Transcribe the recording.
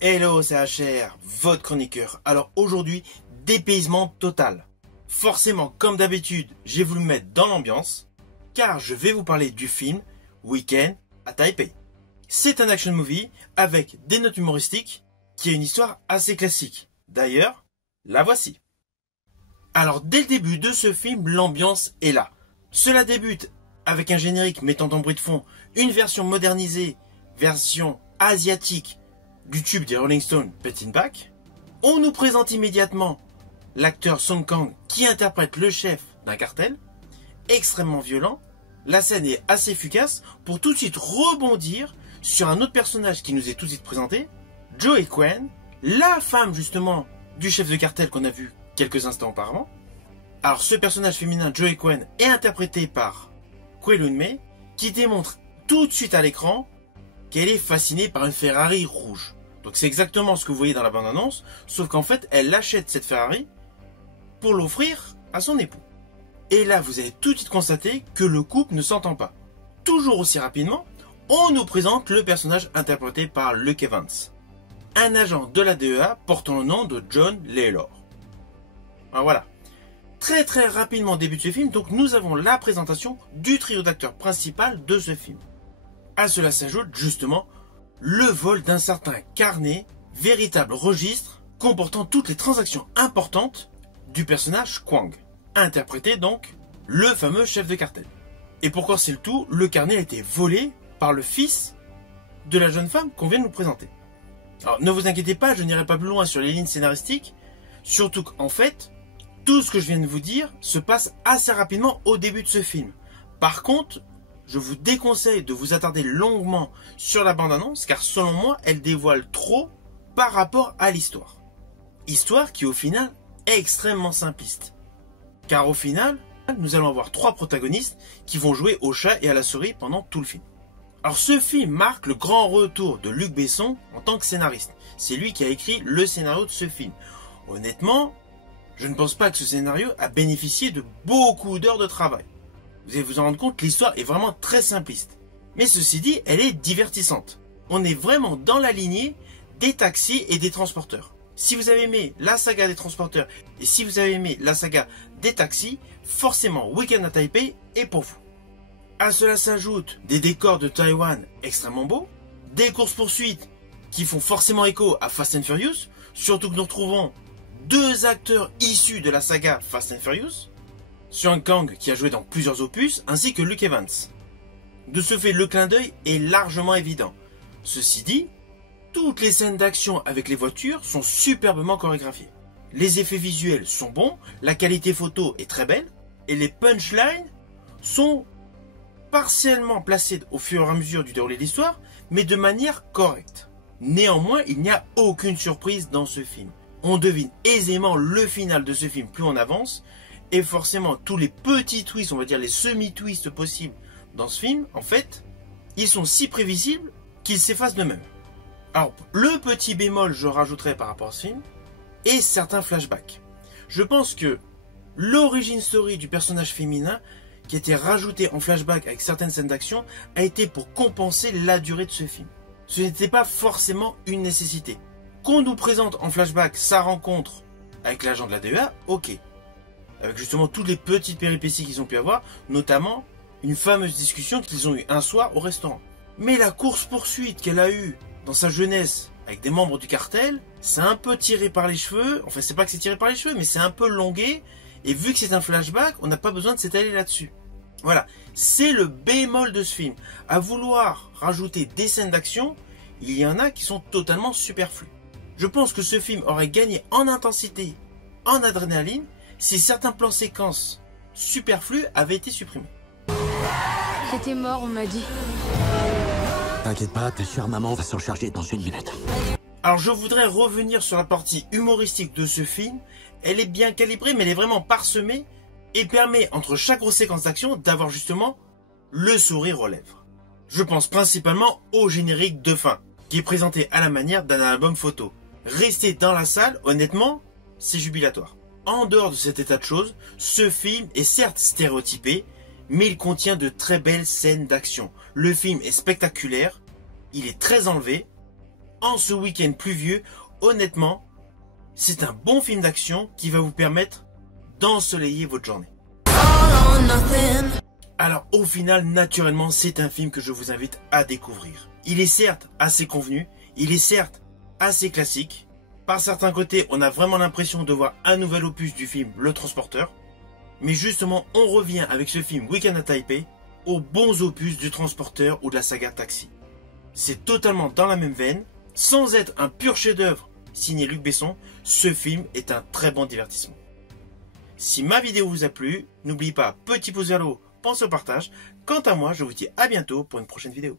Hello, c'est HR, votre chroniqueur. Alors aujourd'hui, dépaysement total. Forcément, comme d'habitude, j'ai voulu me mettre dans l'ambiance, car je vais vous parler du film Weekend à Taipei. C'est un action movie avec des notes humoristiques qui a une histoire assez classique. D'ailleurs, la voici. Alors dès le début de ce film, l'ambiance est là. Cela débute avec un générique mettant en bruit de fond une version modernisée, version asiatique du tube des Rolling Stones, Pet in Black. On nous présente immédiatement l'acteur Song Kang qui interprète le chef d'un cartel, extrêmement violent. La scène est assez efficace pour tout de suite rebondir sur un autre personnage qui nous est tout de suite présenté, Joey Quen, la femme justement du chef de cartel qu'on a vu quelques instants auparavant. Alors ce personnage féminin, Joey Quen, est interprété par Kwai Lun-mei, qui démontre tout de suite à l'écran qu'elle est fascinée par une Ferrari rouge. Donc c'est exactement ce que vous voyez dans la bande-annonce, sauf qu'en fait elle achète cette Ferrari pour l'offrir à son époux. Et là vous allez tout de suite constater que le couple ne s'entend pas. Toujours aussi rapidement, on nous présente le personnage interprété par Luke Evans, un agent de la DEA portant le nom de John Laylor. Alors voilà. Très rapidement début ce film, donc nous avons la présentation du trio d'acteurs principal de ce film. À cela s'ajoute justement le vol d'un certain carnet, véritable registre comportant toutes les transactions importantes du personnage Kwang, interprété donc le fameux chef de cartel. Et pour corser le tout, le carnet a été volé par le fils de la jeune femme qu'on vient de nous présenter. Alors ne vous inquiétez pas, je n'irai pas plus loin sur les lignes scénaristiques, surtout qu'en fait, tout ce que je viens de vous dire se passe assez rapidement au début de ce film. Par contre, je vous déconseille de vous attarder longuement sur la bande-annonce, car selon moi, elle dévoile trop par rapport à l'histoire. Histoire qui au final est extrêmement simpliste. Car au final, nous allons avoir trois protagonistes qui vont jouer au chat et à la souris pendant tout le film. Alors ce film marque le grand retour de Luc Besson en tant que scénariste. C'est lui qui a écrit le scénario de ce film. Honnêtement, je ne pense pas que ce scénario a bénéficié de beaucoup d'heures de travail. Vous allez vous en rendre compte, l'histoire est vraiment très simpliste. Mais ceci dit, elle est divertissante. On est vraiment dans la lignée des taxis et des transporteurs. Si vous avez aimé la saga des transporteurs et si vous avez aimé la saga des taxis, forcément Weekend à Taipei est pour vous. À cela s'ajoutent des décors de Taïwan extrêmement beaux, des courses-poursuites qui font forcément écho à Fast and Furious, surtout que nous retrouvons deux acteurs issus de la saga Fast and Furious, Song Kang qui a joué dans plusieurs opus, ainsi que Luke Evans. De ce fait, le clin d'œil est largement évident. Ceci dit, toutes les scènes d'action avec les voitures sont superbement chorégraphiées. Les effets visuels sont bons, la qualité photo est très belle, et les punchlines sont partiellement placées au fur et à mesure du déroulé de l'histoire, mais de manière correcte. Néanmoins, il n'y a aucune surprise dans ce film. On devine aisément le final de ce film plus on avance, et forcément tous les petits twists, on va dire les semi-twists possibles dans ce film, en fait, ils sont si prévisibles qu'ils s'effacent d'eux-mêmes. Alors, le petit bémol, je rajouterai par rapport à ce film, est certains flashbacks. Je pense que l'origine story du personnage féminin, qui a été rajouté en flashback avec certaines scènes d'action, a été pour compenser la durée de ce film. Ce n'était pas forcément une nécessité. Qu'on nous présente en flashback sa rencontre avec l'agent de la DEA, ok. Avec justement toutes les petites péripéties qu'ils ont pu avoir, notamment une fameuse discussion qu'ils ont eue un soir au restaurant. Mais la course-poursuite qu'elle a eue dans sa jeunesse avec des membres du cartel, c'est un peu tiré par les cheveux. Enfin, c'est pas que c'est tiré par les cheveux, mais c'est un peu longué. Et vu que c'est un flashback, on n'a pas besoin de s'étaler là-dessus. Voilà, c'est le bémol de ce film. À vouloir rajouter des scènes d'action, il y en a qui sont totalement superflues. Je pense que ce film aurait gagné en intensité, en adrénaline, si certains plans séquences superflus avaient été supprimés. C'était mort, on m'a dit. T'inquiète pas, ta chère maman va s'en charger dans une minute. Alors je voudrais revenir sur la partie humoristique de ce film. Elle est bien calibrée, mais elle est vraiment parsemée et permet, entre chaque grosse séquence d'action, d'avoir justement le sourire aux lèvres. Je pense principalement au générique de fin, qui est présenté à la manière d'un album photo. Rester dans la salle, honnêtement, c'est jubilatoire. En dehors de cet état de choses, ce film est certes stéréotypé, mais il contient de très belles scènes d'action. Le film est spectaculaire, il est très enlevé, En ce week-end pluvieux, honnêtement, c'est un bon film d'action qui va vous permettre d'ensoleiller votre journée. Alors au final, naturellement, c'est un film que je vous invite à découvrir. Il est certes assez convenu, il est certes assez classique. Par certains côtés, on a vraiment l'impression de voir un nouvel opus du film Le Transporteur. Mais justement, on revient avec ce film Week-end à Taipei aux bons opus du Transporteur ou de la saga Taxi. C'est totalement dans la même veine, sans être un pur chef-d'œuvre signé Luc Besson, ce film est un très bon divertissement. Si ma vidéo vous a plu, n'oubliez pas, petit pouce vers le haut, pense au partage. Quant à moi, je vous dis à bientôt pour une prochaine vidéo.